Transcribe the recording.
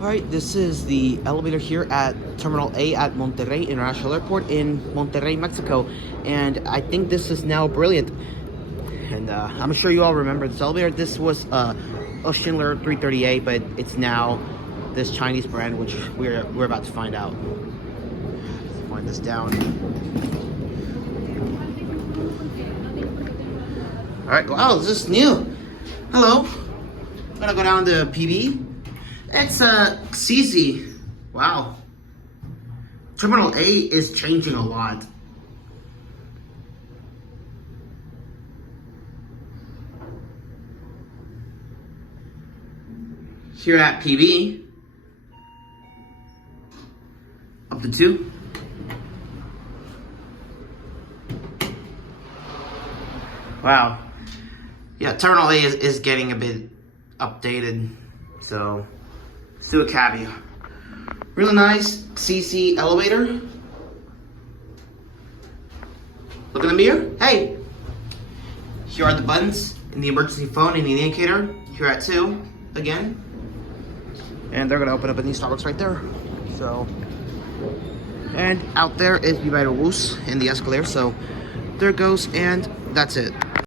Alright, this is the elevator here at Terminal A at Monterrey International Airport in Monterrey, Mexico. And I think this is now brilliant. And I'm sure you all remember this elevator. This was a Schindler 330A, but it's now this Chinese brand, which we're about to find out. Wind this down. Alright, wow, this is new. Hello. I'm gonna go down to PB. It's Xizi. Wow. Terminal A is changing a lot. Here at PB, up to 2. Wow. Yeah, Terminal A is getting a bit updated, so let's do a caveat. Really nice CC elevator. Look in the mirror. Hey! Here are the buttons in the emergency phone and the indicator. Here at 2, again. And they're gonna open up a new Starbucks right there. So, and out there is Viva Woos in the escalator. So there it goes, and that's it.